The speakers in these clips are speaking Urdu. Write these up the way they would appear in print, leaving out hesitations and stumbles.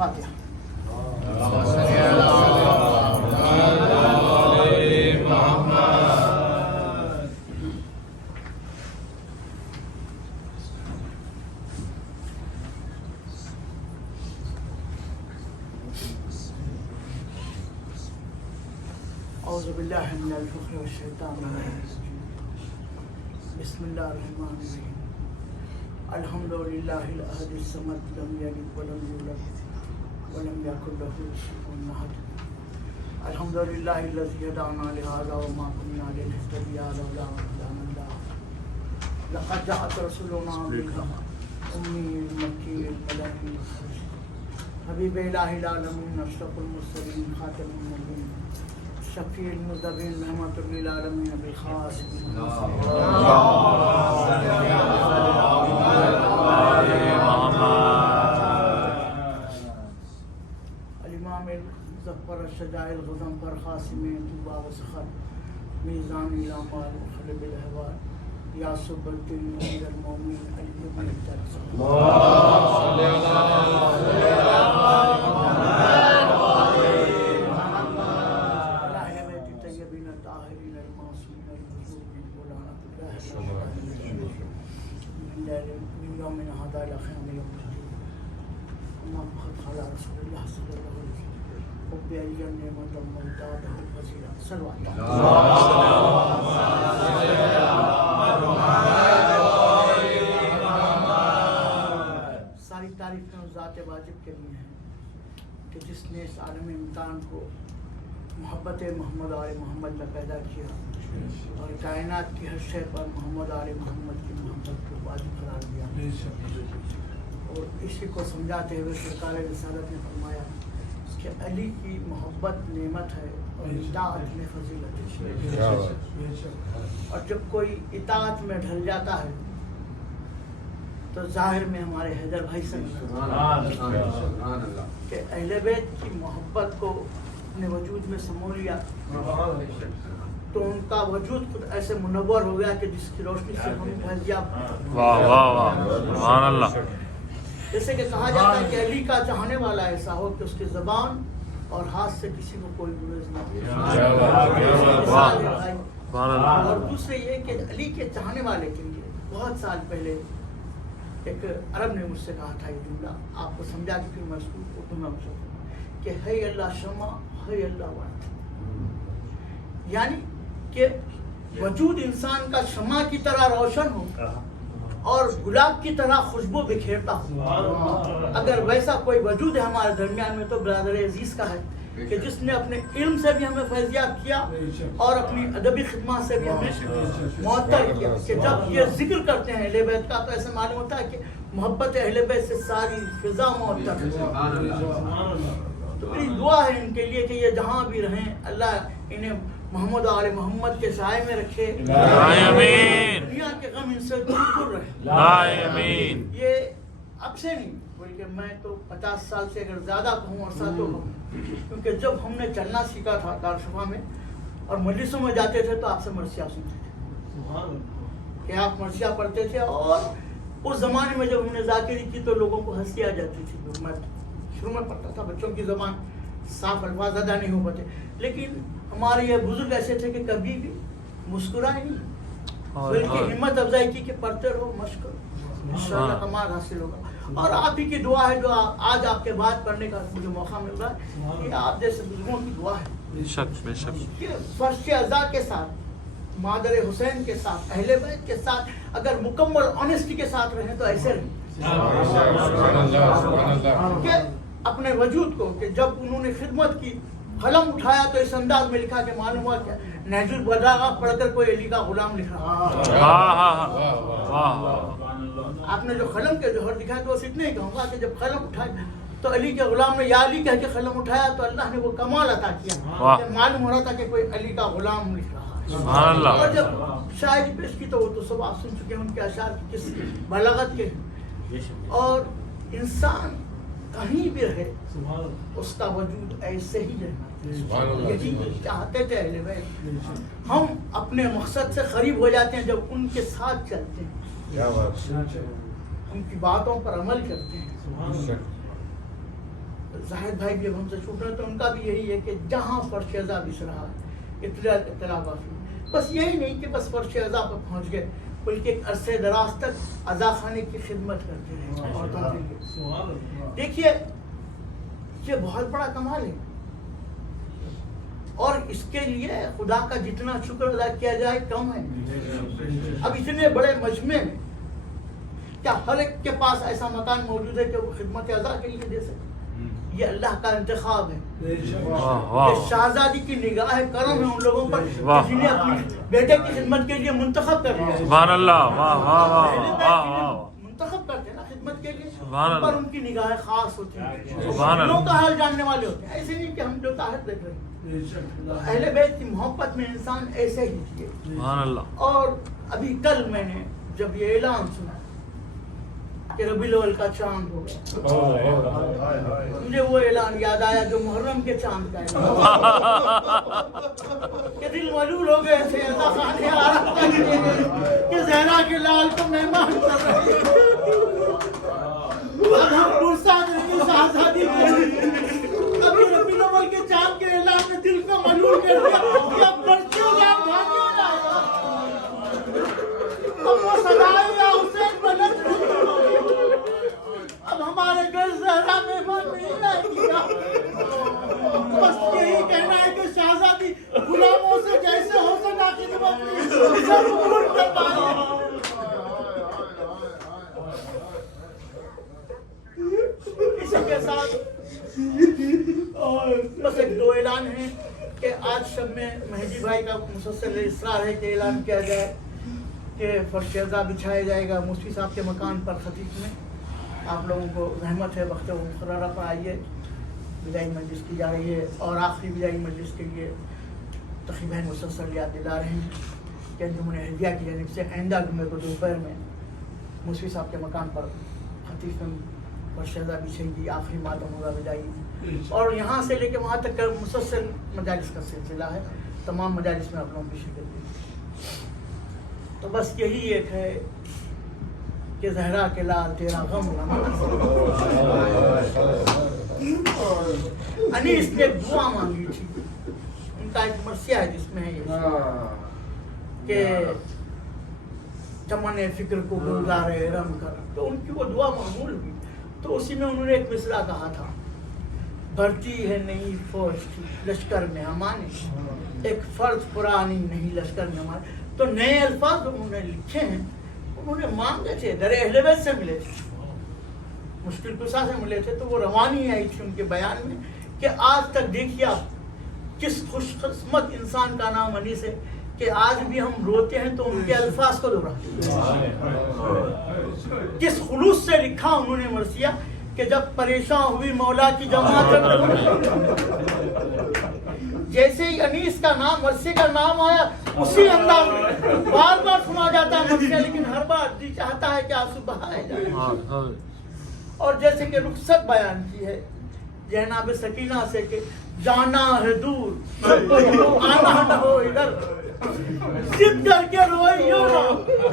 فاتحہ. اعوذ باللہ من الفخر والشیطان الرجیم. بسم اللہ الرحمن الرحیم. الحمد للہ الاحد الصمد لم یلد ولم یولد ولم یکن له کفوا احد. الحمد للہ الذی ہدانا لہذا وما كنا لنهتدی لولا ان هدانا اللہ. لقد جاءت رسلنا بالحق امی المکی الملائک حبیب الہ العالمین اشرف المرسلین خاتم النبیین شفیع المذنبین رحمۃ للعالمین بالخاص. الامام الظفر الشجاع الغضنفر خاصم طوبى وسخر میزان الاعمال مخلب الاحوال یا سبلۃ امیر المؤمنین علی بن ابی طالب. من يوم هذا إلى خيام يوم الدين. اللهم صل على رسول الله صلى الله عليه وسلم وبأي نعمة موتاته الفضيلة. صلوا على ساری تعریفیں اس ذات واجب کے لیے ہیں کہ جس نے اس عالم امتحان کو محبت محمد آل محمد میں پیدا کیا اور کائنات کی ہر شے پر محمد آل محمد کی محبت کو واجب قرار دیا. اور اسی کو سمجھاتے ہوئے سرکار رسالت نے فرمایا کہ علی کی محبت نعمت ہے اور اطاعت میں فضیلت ہے. اور جب کوئی اطاعت میں ڈھل جاتا ہے تو ظاہر میں ہمارے حیدر بھائی سے کہ اہل بیت کی محبت کو اپنے وجود میں سمو لیا تو ان کا وجود خود ایسے منور ہو گیا کہ جس کی روشنی سے ہم فیضیاب. جیسے کہ کہا جاتا ہے کہ علی کا چاہنے والا ایسا ہو کہ اس کی زبان اور ہاتھ سے کسی کو کوئی گریز نہ ہو. اور دوسرے یہ کہ علی کے چاہنے والے کے لیے بہت سال پہلے ایک عرب نے مجھ سے کہا تھا یہ جملہ, آپ کو سمجھا کہ پھر میں اس کو اردو میں کہ ہے اللہ شمع ہے اللہ وعد. یعنی کہ وجود انسان کا شمع کی طرح روشن ہو اور گلاب کی طرح خوشبو بکھیرتا ہو. اگر ویسا کوئی وجود ہے ہمارے درمیان میں تو برادر عزیز کا ہے کہ جس نے اپنے علم سے بھی ہمیں فیضیاب کیا اور اپنی ادبی خدمات سے بھی ہمیں معطر کیا. کہ جب یہ ذکر کرتے ہیں اہل بیت کا تو ایسے معلوم ہوتا ہے کہ محبت اہل بیت سے ساری فضا معطر ہے. تو میری دعا ہے ان کے لیے کہ یہ جہاں بھی رہیں اللہ انہیں محمد آل محمد کے سائے میں رکھے. دنیا کے غم ان سے دور رہے. یہ اب سے نہیں بلکہ میں تو 50 سال سے اگر زیادہ کہوں عرصہ تو کہوں, کیونکہ جب ہم نے چلنا سیکھا تھا دارالشفا میں اور مجلسوں میں جاتے تھے تو آپ سے مرثیہ سنتے تھے کہ آپ مرثیہ پڑھتے تھے. اور اس زمانے میں جب ہم نے ذاکری کی تو لوگوں کو ہنسی آ جاتی تھی. میں شروع میں پڑھتا تھا, بچوں کی زبان صاف الفاظ ادا نہیں ہو پاتے, لیکن ہمارے یہ بزرگ ایسے تھے کہ کبھی بھی مسکرائے نہیں بلکہ ہمت افزائی کی کہ پڑھتے رہو, مشق کرو, انشاءاللہ کمال حاصل ہوگا. اور آپ ہی کی دعا ہے جو آج آپ کے بات پڑھنے کا مجھے موقع مل رہا ہے. یہ آپ جیسے بزرگوں کی دعا ہے کہ فرش اعضاء کے ساتھ, مادر حسین کے ساتھ, اہل بیت کے ساتھ اگر مکمل آنیسٹی کے ساتھ رہیں تو ایسے رہیں کہ اپنے وجود کو کہ جب انہوں نے خدمت کی قلم اٹھایا تو اس انداز میں لکھا کہ معلوم ہوا کہ نہج البلاغہ پڑھ کر کوئی علی کا غلام لکھ رہا. آپ نے جو قلم کے جوہر دکھایا تو بس اتنے ہی کہوں گا کہ جب قلم اٹھایا تو علی کے غلام نے یا علی کہہ کے قلم اٹھایا تو اللہ نے وہ کمال عطا کیا کہ معلوم ہو رہا تھا کہ کوئی علی کا غلام لکھ رہا ہے. اور جب شاعری پیش کی تو وہ تو سب آپ سن چکے ہیں ان کے اشعار کس بلاغت کے. اور انسان کہیں بھی رہے اس کا وجود ایسے ہی رہنا. یہی چاہتے تھے اہل بیت. ہم اپنے مقصد سے قریب ہو جاتے ہیں جب ان کے ساتھ چلتے ہیں, ان کی باتوں پر عمل کرتے ہیں. زاہد بھائی بھی اب ہم سے چھوٹ رہے تو ان کا بھی یہی ہے کہ جہاں فرش عزا بچ رہا ہے اطلاع کافی. بس یہی نہیں کہ بس فرش عزا پر پہنچ گئے بلکہ ایک عرصے دراز تک عزا خانے کی خدمت کرتے ہیں عورتوں کے لیے. دیکھیے یہ بہت بڑا کمال ہے اور اس کے لیے خدا کا جتنا شکر ادا کیا جائے کم ہے. اب اتنے بڑے مجمع میں کیا ہر ایک کے پاس ایسا مکان موجود ہے کہ وہ خدمت عزا کے لیے دے سکے؟ یہ اللہ کا انتخاب ہے. یہ شہزادی کی نگاہ کرم ہے ان لوگوں پر جنہیں نے اپنی بیٹے کی خدمت کے لیے منتخب کر لیا. سبحان اللہ. واہ واہ واہ. منتخب کرتے ہیں نا خدمت کے لیے, پر ان کی نگاہیں خاص ہوتی ہیں, سبحان اللہ, دلوں کا حال جاننے والے ہوتے ہیں. ایسے نہیں کہ ہم جو طاہر دیکھ رہے ہیں. اہل بیت کی محبت میں انسان ایسے ہی کیے. سبحان اللہ. اور ابھی کل میں نے جب یہ اعلان سنا کہ ربیع الاول کا چاند ہو گیا, مجھے وہ اعلان یاد آیا جو محرم کے چاند کا اعلان کہ دل ملول ہو گئے تھے عزا خانے آرام کہ زہرا کے لال کو مہمان کر رہے ہیں. اب ہم پرساد رہی شہزادی ابھی ربیع الاول کے چاند کے اعلان نے دل کو ملول کر دیا کہ اب برچیوں کا بھاگیوں نہ اب وہ صدائے یا حسین بلند اب ہمارے گھر زہرا مہمان نہیں آئے گی. بس یہی کہنا ہے کہ شہزادی غلاموں سے جیسے ہو سکا خدمت سب قبول کر پائے. اسی کے ساتھ بس ایک دو اعلان ہیں کہ آج شب میں مہدی بھائی کا مسلسل اصرار ہے کہ اعلان کیا جائے کہ فرش عزا بچھایا جائے گا مفتی صاحب کے مکان پر خطیب میں. آپ لوگوں کو رحمت ہے وقت مقررہ پر آئیے, بدائی مجلس کی جا رہی ہے اور آخری بدائی مجلس کے لیے تقریباً مسلسل یاد دلا رہے ہیں کہ انجمن اہلیہ کی جانب سے آئندہ جمعے کو دوپہر میں مفتی صاحب کے مکان پر خطیب میں فرش عزا بچھے گی, آخری ماتم ہوگا بدائی, اور یہاں سے لے کے وہاں تک کا مسلسل مجالس کا سلسلہ ہے. تمام مجالس میں آپ لوگوں کی شرکت دی. تو بس یہی ایک ہے کہ زہرا کے لال تیرا غم انیس نے دعا مانگی تھی. ان کا ایک مرثیہ ہے جس میں ہے کہ چمن فکر کو گلزار رم کر, تو ان کی وہ دعا معمول ہوئی. تو اسی میں انہوں نے ایک مصرع کہا تھا, بھرتی ہے نئی فوج کی لشکر میں ہمارے, ایک فرد پرانی نہیں لشکر میں ہمارے. تو نئے الفاظ انہوں نے لکھے ہیں, انہوں نے مانگے تھے, در اہل بیت سے ملے تھے, مشکل کشا سے ملے تھے, تو وہ روانی آئی تھی ان کے بیان میں کہ آج تک دیکھیے آپ کس خوش قسمت انسان کا نام انیس ہے کہ آج بھی ہم روتے ہیں تو ان کے الفاظ کو دہراتے ہیں. کس خلوص سے لکھا انہوں نے مرثیہ کہ جب پریشان ہوئی مولا کی جماعت, جیسے ہی انیس کا نام مرثیے کا نام آیا اسی انداز میں بار بار سنا جاتا ہے مرثیہ, لیکن ہر بار جی چاہتا ہے کہ آنسو بہائے جائے. اور جیسے کہ رخصت بیان کی ہے جناب سکینہ سے کہ جانا ہے دور آنا نہ ہو ادھر, ضد کر کے روئیو نہ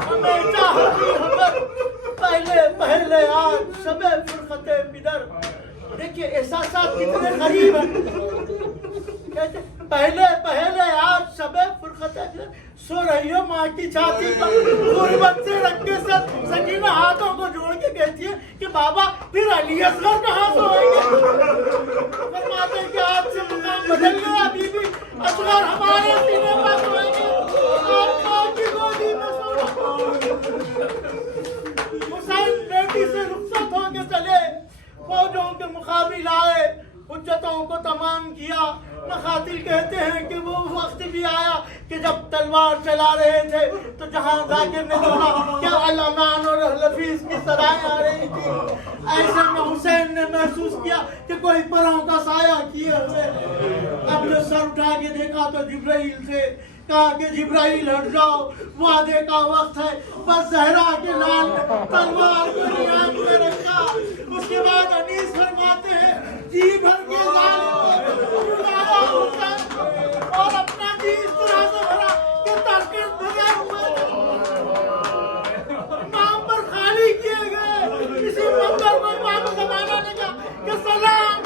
ہمیں چاہتی خبر, پہلے پہلے آج شب فرقت بدر. دیکھیے احساسات کتنے غریب ہیں. پہلے پہلے آج شب فرقت بدر, سو رہی ہو ماں کی چھاتی پر غربت سے رکھ کے سر, سکینہ ہاتھوں کو جوڑ کے کہتی ہے کہ بابا پھر علی اصغر کہاں سوئیں گے. فرماتے ہیں کہ آج سے مقام بدل گیا, بی بی اصغر ہمارے سینے پر سوئیں گے, آپ ماں کی گودی میں سوئیں. حسین بیٹی سے رخصت ہو کے چلے, فوجوں کے مقابل آئے, حجتوں کو تمام کیا. مقاتل کہتے ہیں کہ وہ وقت بھی آیا کہ جب تلوار چلا رہے تھے تو جہاں ذاکر نے سنا کہ علمان اور حفیظ کی صدائیں آ رہی تھی, ایسے میں حسین نے محسوس کیا کہ کوئی پروں کا سایہ کیے ہوئے. اب جو سر اٹھا کے دیکھا تو جبرائیل سے کہا کہ جبرائیل ہٹ جاؤ, وعدے کا وقت ہے. بس زہرا کے لال تلوار کو نیام میں رکھا. اس کے بعد انیس فرماتے ہیں جی بھر کے ظالم کو رلایا حسین, اور اپنا جی اس طرح سے بھرا کہ ترکیب بھرا ہوا نام پر خالی کیے گئے. اسی منظر کو امام زمانہ نے کہا کہ سلام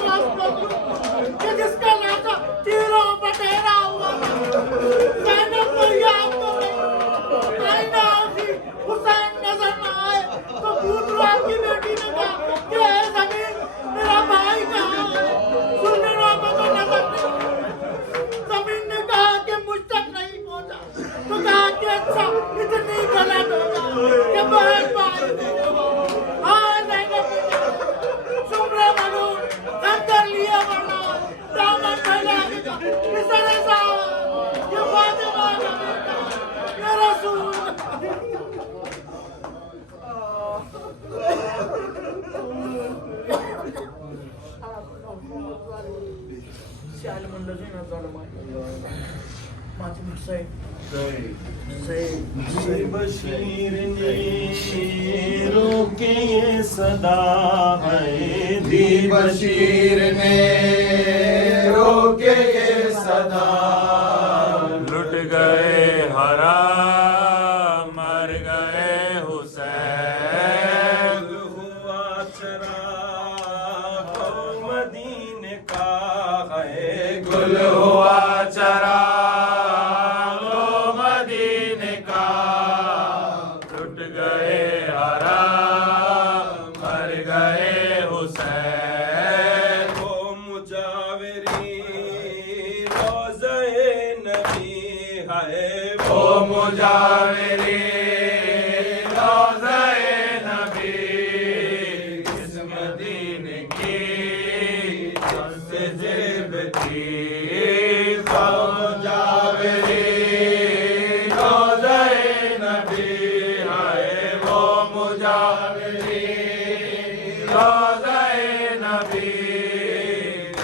عليهم الذين ظلموا ماتم حسين بشیر نے روکے یہ صدا ہے دی بشیر نے روکے یہ صدا لٹ گئے حرام مر گئے حسین ہوا چرا مدینے کا ہے گل ہوا چرا مجاوری روضہ نبی اس مدینے کی سب سے جیب تھی مجاوری روضہ نبی ہے وہ مجاوری روضہ نبی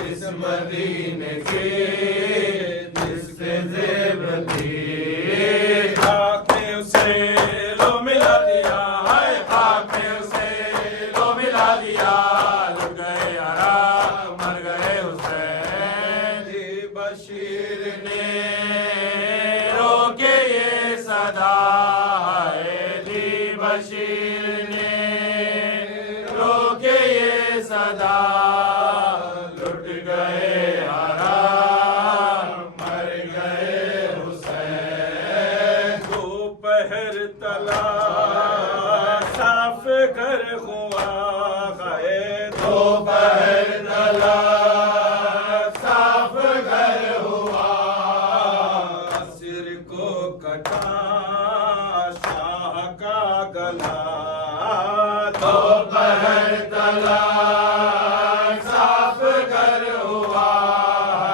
اس مدینے کی جس سے جیب تھی بشیر نے روکے یہ صدا لٹ گئے حرام مر گئے حسین دوپہر تلا صاف کر ہوا ہے دوپہر تلا صاف کر ہوا سر کو کٹا گلا دوپہر تلا صاف کر ہوا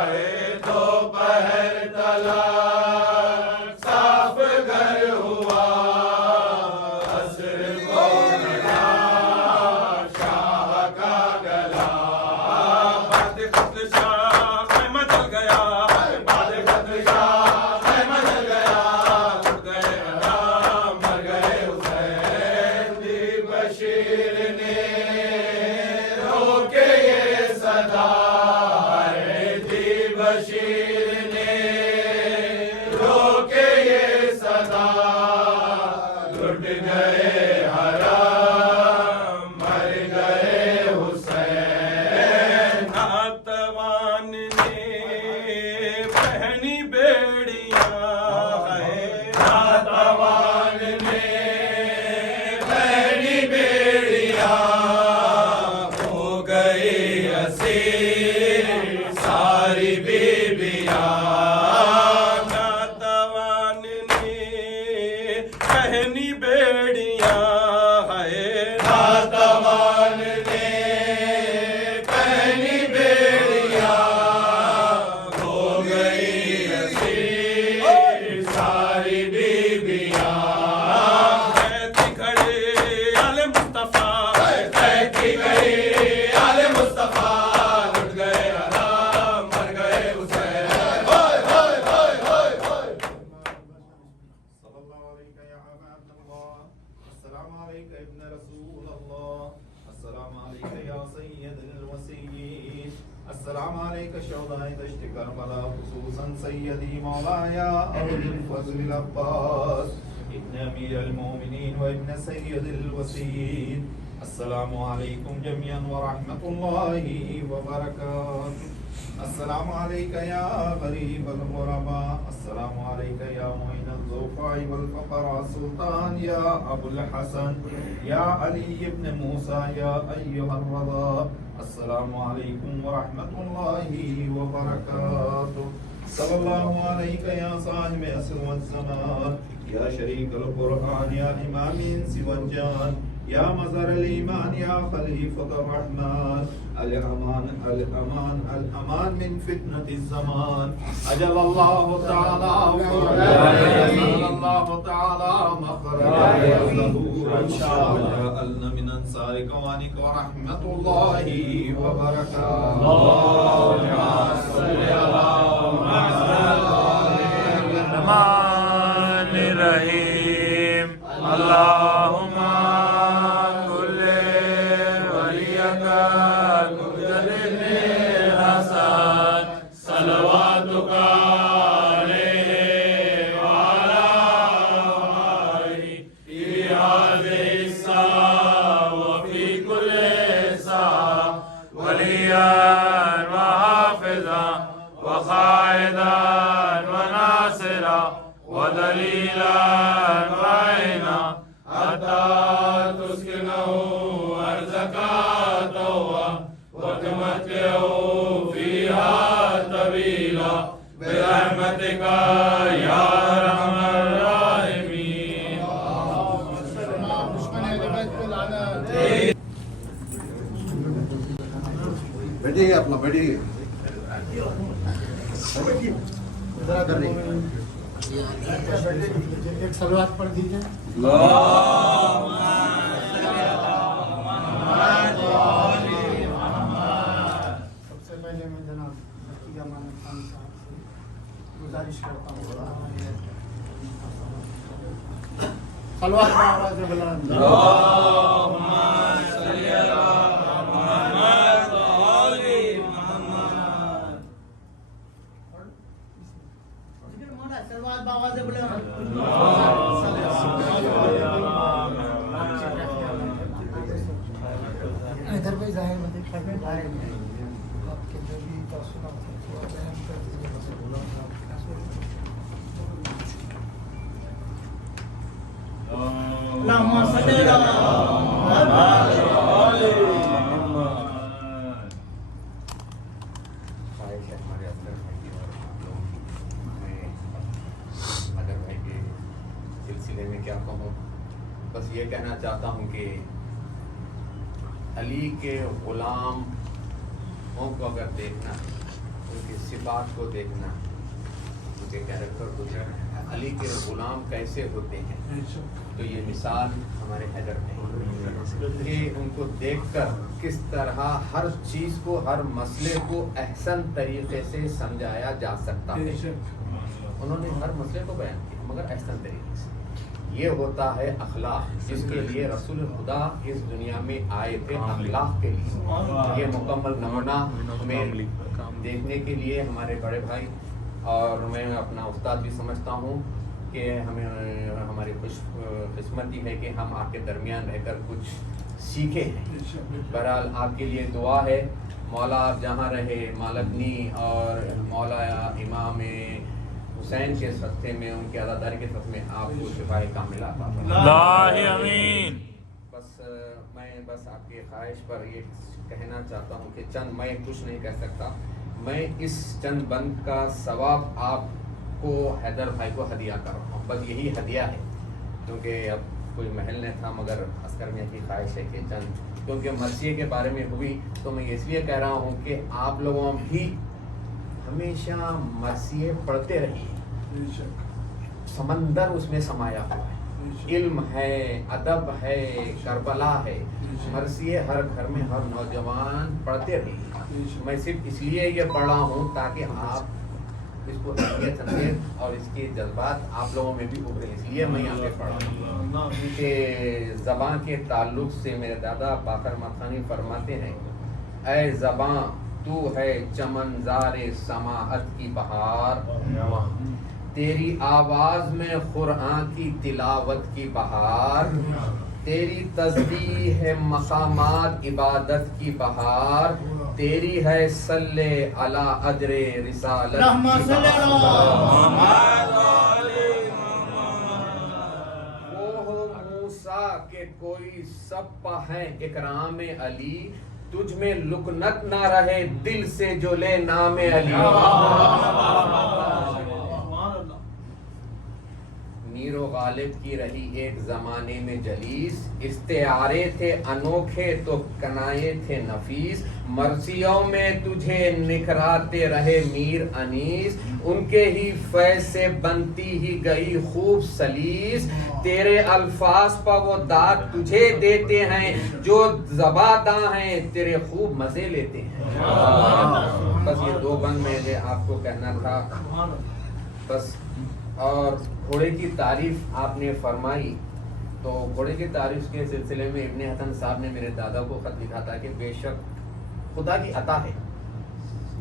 ہے دوپہر تلا صاف کر ہوا عصر کو ملا شاہ کا گلا بعد قتل شاہ خیمہ جل گیا بعد قتل شاہ خیمہ جل گیا اٹھ گئے حرام مر گئے حسین دی بشیر نے روکے یہ صدا ہے دی بشیر نے روکے یہ صدا لٹ گئے حرام مر گئے حسین ناتوان نے پہنی بیڑیاں ہے ناتوان نے پہنی بیڑیاں ہو گئی اسیر ساری بیبیاں ناتوان نے پہنی بیڑیاں ہے ناتوان نے پہنی بیڑیاں ہو گئی اسیر ساری بیبیاں کہتی کھڑے آل مصطفیٰ کہتی گئی آل مصطفیٰ لٹ گئے حرام مر گئے حسین ہوئے ہوئے ہوئے ہوئے ہوئے صلی اللہ علیہ یا عباد اللہ السلام علیکہ ابن رسول اللہ السلام علیکہ یا سید الوسیین السلام علیکہ شہداء دشت کربلا خصوصا سیدی مولایا ابو الفضل العباس ابن امیر المومنین و ابن سید الوسیین السلام علیکم جميعا ورحمۃ اللہ وبرکاتہ السلام علیکہ یا غریب الغرباء السلام علیکہ یا معین الضعفاء والفقراء سلطان یا ابو الحسن یا علی ابن موسیٰ یا ایہا الرضا السلام علیکم ورحمۃ اللہ وبرکاتہ صلی اللہ علیکہ یا صاحب عصر والزمان یا شریک القرآن یا امام انس والجان یا مظہر الایمان یا خلیفۃ الرحمن الامان الامان الامان من فتنة الزمان اجل اللہ تعالی اجل اللہ تعالی مخرجا ظہورا شاہدا من انصار السلام علیکم ورحمۃ اللہ وبرکاتہ. الرحمن الرحیم اللہم کل ولیک المقتدر الحسن صلواتک علیہ وعلی آلہ فی هذه الساعة وفی کل ساعة ولیا وحافظا وقائدا ودلیلا وعینا حتی تسکنہ ارضک طوعا وتمتعہ فیہا طویلا برحمتک یا ارحم الراحمین. بیٹھیے گا اپنا بیٹھیے گا. ایک سلوات پڑھ دیجیے. سب سے پہلے میں جناب مفتی امان خان صاحب سے گزارش کرتا ہوں سلوات کا آواز بلند. سلوات باواز بلند. ادھر بھی ظاہر آپ کے جو بھی تاثرات ہیں وہ بیان کر دیجیے. اللهم صل على خواہش ہے ہمارے اصغر بھائی کی اور آپ لوگوں کی. میں اصغر بھائی کے سلسلے میں کیا کہوں، بس یہ کہنا چاہتا ہوں کہ علی کے غلاموں کو اگر دیکھنا، ان کی صفات کو دیکھنا، ان کے کیریکٹر کو دیکھنا، علی کے غلام کیسے ہوتے ہیں، تو یہ مثال ہمارے حیدر میں کہ ان کو دیکھ کر کس طرح ہر چیز کو، ہر مسئلے کو احسن طریقے سے سمجھایا جا سکتا ہے. انہوں نے ہر مسئلے کو بیان کیا مگر احسن طریقے سے. یہ ہوتا ہے اخلاق، جس کے لیے رسول خدا اس دنیا میں آئے تھے، اخلاق کے لیے. یہ مکمل نمونہ ہمیں دیکھنے کے لیے ہمارے بڑے بھائی اور میں اپنا استاد بھی سمجھتا ہوں کہ ہمیں ہماری خوش قسمتی ہے کہ ہم آپ کے درمیان رہ کر کچھ سیکھے ہیں. بہرحال آپ کے لیے دعا ہے، مولا آپ جہاں رہے مالکنی اور مولا امام حسین کے صدقے میں، ان کے عزاداری کے صدقے میں آپ کو شفائے کاملہ عطا فرمائے. اللہ آمین. بس میں آپ کی خواہش پر یہ کہنا چاہتا ہوں کہ چند میں کچھ نہیں کہہ سکتا، میں اس چند بند کا ثواب آپ کو حیدر بھائی کو ہدیہ کر رہا ہوں. بس یہی ہدیہ ہے، کیونکہ اب کوئی محل نہیں تھا، مگر عسکر میاں کی خواہش ہے کہ چند، کیونکہ مرثیے کے بارے میں ہوئی تو میں اس لیے کہہ رہا ہوں کہ آپ لوگوں بھی ہمیشہ مرثیے پڑھتے رہیے. سمندر اس میں سمایا ہوا ہے، علم ہے، ادب ہے، کربلا ہے. مرثیے ہر گھر میں ہر نوجوان پڑھتے رہیے. میں صرف اس لیے یہ پڑھ رہا ہوں تاکہ آپ اس کو اہمیت سمجھیں اور اس کے جذبات آپ لوگوں میں بھی ابھرے. اس لیے میں یہاں پہ پڑھ رہا ہوں کہ زبان کے تعلق سے میرے دادا باقر مکھانی فرماتے ہیں، اے زبان تو ہے چمن زار سماعت کی بہار، تیری آواز میں قرآن کی تلاوت کی بہار، تیری تسبیح ہے مقامات عبادت کی بہار، تیری ہے صلی علی اجر رسالت کی بہار. وہ ہو موسیٰ کہ کوئی سب پہ ہے اکرام علی، تجھ میں لکنت نہ رہے دل سے جو لے نام علی. میر و غالب کی رہی ایک زمانے میں جلیس، استعارے تھے انوکھے تو کنائے تھے نفیس، مرثیوں میں تجھے نکھراتے رہے میر انیس، ان کے ہی فیض سے بنتی ہی گئی خوب سلیس، تیرے الفاظ پر وہ داد تجھے دیتے ہیں جو زباداں ہیں تیرے خوب مزے لیتے ہیں۔ بس یہ 2 بند میں آپ کو کہنا تھا بس۔ اور گھوڑے کی تعریف آپ نے فرمائی، تو گھوڑے کی تعریف کے سلسلے میں ابن حسن صاحب نے میرے دادا کو خط لکھا تھا کہ بے شک خدا کی عطا ہے۔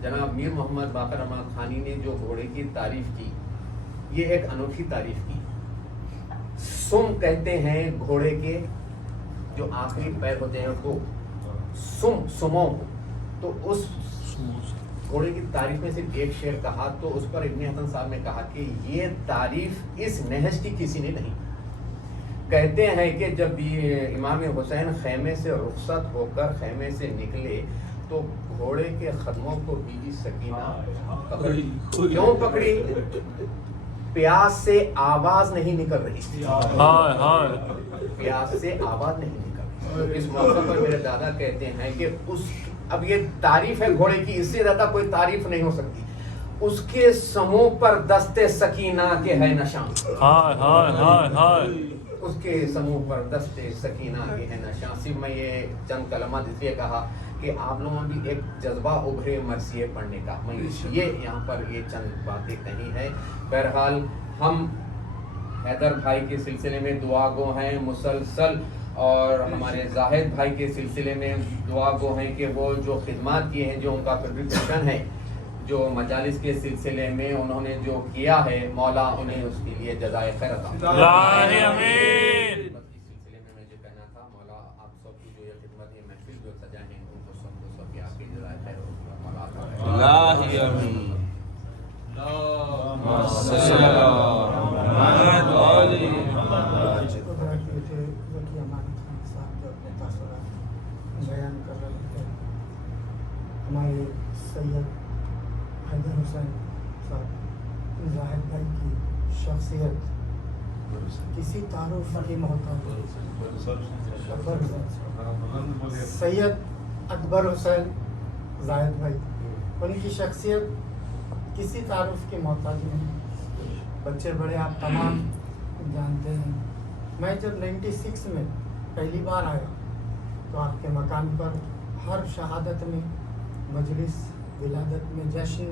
جناب میر محمد باقر احمد خانی نے جو گھوڑے کی تعریف کی، یہ ایک انوکھی تعریف کی۔ سم کہتے ہیں گھوڑے کے جو آخری پیر ہوتے ہیں کو سموں کو، تو اس گھوڑے کی تعریف میں صرف ایک شعر کہا، تو اس پر ابن حسن صاحب نے کہا کہ یہ تعریف اس نہج کی کسی نے نہیں۔ کہتے ہیں کہ جب یہ امام حسین خیمے سے رخصت ہو کر خیمے سے نکلے تو گھوڑے کے خدموں کو بی بی سکینہ پکڑی۔ کیوں پکڑی؟ پیاس سے آواز نہیں نکل رہی، پیاس سے آواز نہیں نکل رہی۔ اس موقع پر میرے دادا کہتے ہیں کہ اب یہ تعریف ہے گھوڑے کی، اس سے زیادہ کوئی تعریف نہیں ہو سکتی۔ اس کے سموں پر دستے سکینہ کے ہے نشان، اس کے سموں پر دستے سکینہ کے ہے نشان۔ صرف میں یہ چند کلمات اس لیے کہا کہ آپ لوگوں میں بھی ایک جذبہ ابھرے مرثیے پڑھنے کا، میں یہ یہاں پر یہ چند باتیں کہی ہیں۔ بہرحال ہم حیدر بھائی کے سلسلے میں دعا گو ہیں مسلسل، اور ہمارے زاہد بھائی کے سلسلے میں دعا گو ہیں کہ وہ جو خدمات کیے ہیں، جو ان کا کنٹریبیوشن ہے، جو مجالس کے سلسلے میں انہوں نے جو کیا ہے، مولا انہیں اس کے لیے جزائے خیر عطا فرمائے۔ آمین۔ بس اس سلسلے میں مجھے کہنا تھا، مولا آپ سب کی جو یہ خدمت یہ محفل جو سجائے ہیں، ان کو سب کی آپ کی جزائے خیر مولا عطا فرمائے۔ اللہ آمین۔ اللہم صلی اللہ علیہ بیان کر رہے تھے ہمارے سید حیدر حسین صاحب زاہد بھائی کی شخصیت کسی تعارف کی محتاج، سید اکبر حسین زاہد بھائی، ان کی شخصیت کسی تعارف کی محتاج نہیں۔ بچے بڑے آپ تمام جانتے ہیں، میں جب 96 میں پہلی بار آیا تو آپ کے مکان پر ہر شہادت میں مجلس، ولادت میں جشن،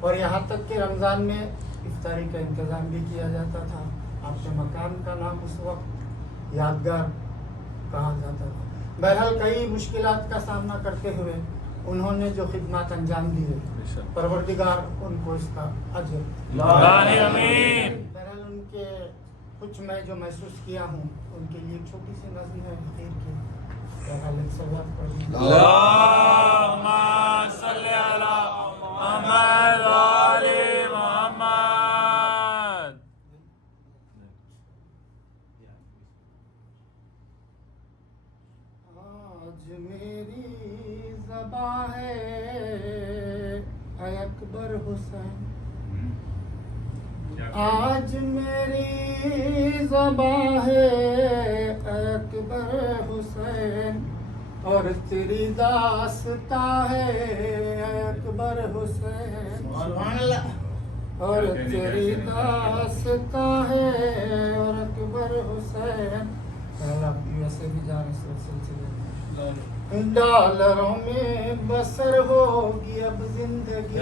اور یہاں تک کہ رمضان میں افطاری کا انتظام بھی کیا جاتا تھا۔ آپ کے مکان کا نام اس وقت یادگار کہا جاتا تھا۔ بہرحال کئی مشکلات کا سامنا کرتے ہوئے انہوں نے جو خدمات انجام دیے، پروردگار ان کو اس کا اجر۔ بہرحال ان کے کچھ میں جو محسوس کیا ہوں، ان کے لیے چھوٹی سی نظم ہے فقیر کی، بہرحال ایک سوال پڑھ لیجیے۔ اللہم صلی علی محمد و آل محمد۔ آج میری زباں ہے اے اکبر حسین، آج میری زباں ہے اے اکبر حسین، اور تیری داستاں ہے اے اکبر حسین، اور تیری داستاں ہے اور اکبر حسین۔ آپ کی ویسے بھی جان اس سلسلے میں ڈالروں میں بسر ہوگی اب زندگی،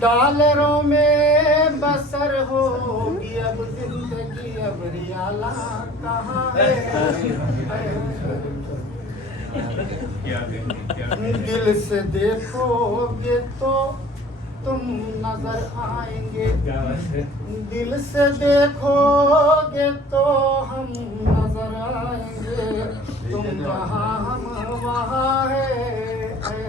ڈالروں میں بسر ہوگی اب زندگی، اب ریالہ کہاں ہے؟ دل سے دیکھو گے تو تم نظر آئیں گے، دل سے دیکھو گے تو ہم نظر آئیں گے، تم جہاں ہم وہاں ہے اے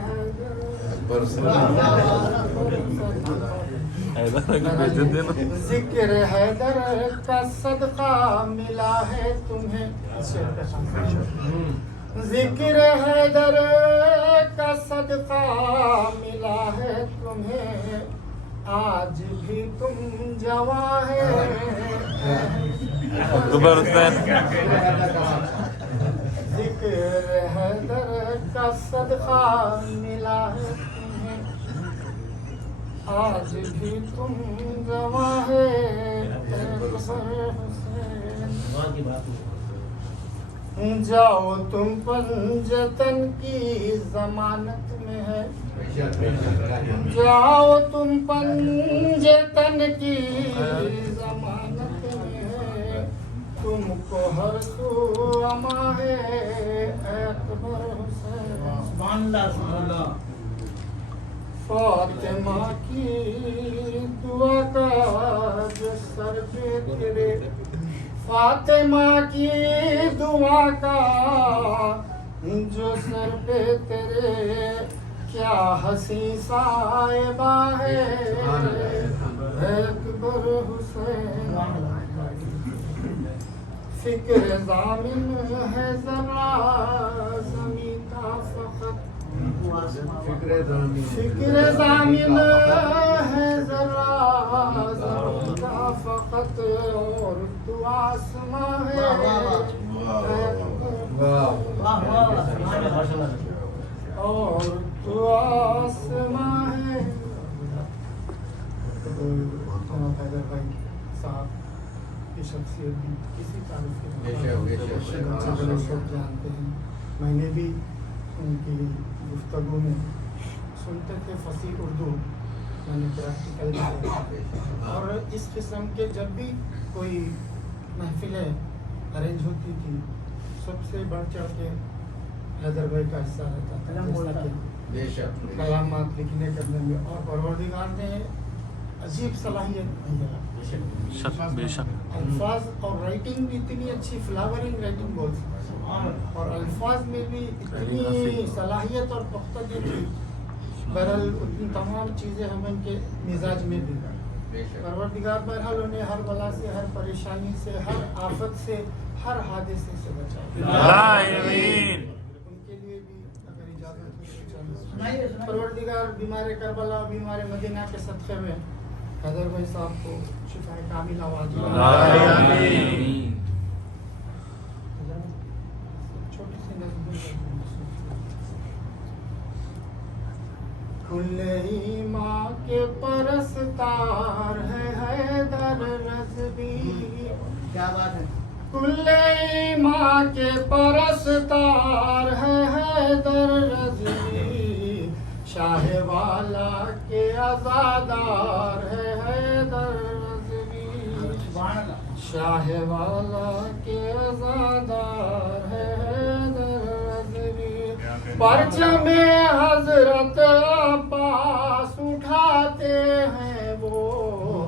ذکر حیدر کا صدقہ ملا ہے تمہیں، ذکر حیدر کا صدقہ ملا ہے تمہیں، آج بھی تم جواں ہے اکبر حسین ذکر حیدر کا صدقہ ملا ہے تمہیں آج بھی تم جواں ہے اکبر حسین جاؤ تم پنجتن کی ضمانت میں ہے جاؤ تم پنجتن کی ضمانت میں ہے تم کو ہر سو اما ہے اکبر حسین فاطمہ کی دعا کا جو سر پہ تیرے فاطمہ کی دعا کا جو سر پہ تیرے کیا حسین صاحبہ ہے اکبر حسین فکر ضامن ہے ذرا زمین کا فقط فکر ضامن ہے ذرا زمین کا فقط اور تو آسماں ہے اور تو آسماں ہے حیدر بھائی صاحب کی شخصیت بھی کسی تعریف کے سب جانتے ہیں میں نے بھی ان کی گفتگو میں سنتے تھے فصیح اردو میں نے پریکٹیکل کیا اور اس قسم کے جب بھی کوئی محفلیں ارینج ہوتی تھی سب سے بڑھ چڑھ کے حیدر بھائی کا حصہ رہتا تھا کلامات لکھنے کرنے میں اور پروردگار نے عجیب صلاحیت بے شک الفاظ اور رائٹنگ بھی اتنی اچھی فلاورنگ رائٹنگ بہت اور الفاظ میں بھی اتنی صلاحیت اور پختگی تھی بہرحال ان تمام چیزیں ہم ان کے مزاج میں بھی پروردگار بہرحال انہیں ہر بلا سے ہر پریشانی سے ہر آفت سے ہر حادثے سے بچائے ان کے لیے بھی اگر اجازت ہو پروردگار بیمار کربلا بیمار مدینہ کے صدقے میں حیدر بھائی صاحب کو شفا کاملہ آمین چھوٹی سی نظم کل ایمان کے پرستار ہے حیدر رضوی کیا بات ہے کل ایمان کے پرستار ہے حیدر رضوی شاہ والا کے عزادار ہے حیدر رضوی شاہ والا کے عزادار ہے حیدر رضوی پرچم حضرت عباس اٹھاتے ہیں وہ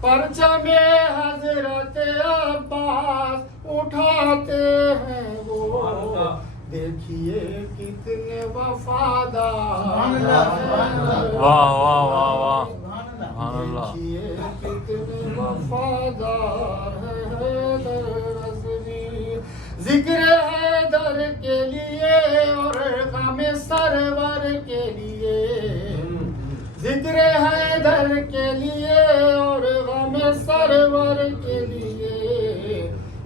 پرچم حضرت عباس اٹھاتے ہیں وہ دیکھیے کتنے وفادار واہ واہ واہ واہ سبحان اللہ دیکھیے کتنے وفادار ہے حیدر رضوی ذکر حیدر کے لیے اور غم سرور کے لیے ذکر حیدر کے لیے اور غم سرور کے لیے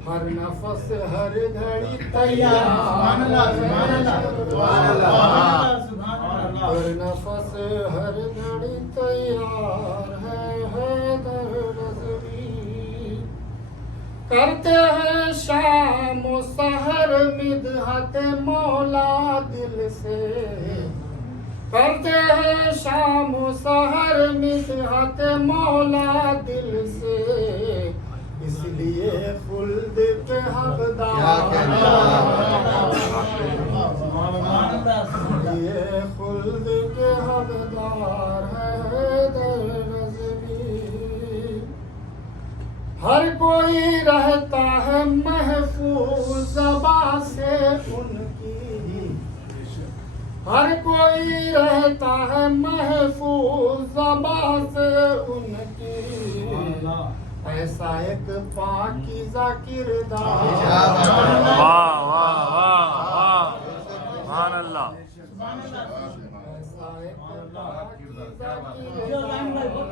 ہر نفس ہر گھڑی تیار ہر نفس ہر گھڑی تیار ہے حیدر رضوی کرتے ہیں شام و سحر مدحت مولا دل سے کرتے ہیں شام و سحر مدحت مولا دل سے اس لیے خلد پہ حقدار یہ خلد پہ حقدار ہے حیدر رضوی ہر کوئی رہتا ہے محفوظ زبان سے ان کی ہر کوئی رہتا ہے محفوظ زبان سے ان کی ایسا ایک پاکیزہ کردار واہ واہ واہ واہ سبحان اللہ ایسا ایک پاکیزہ کردار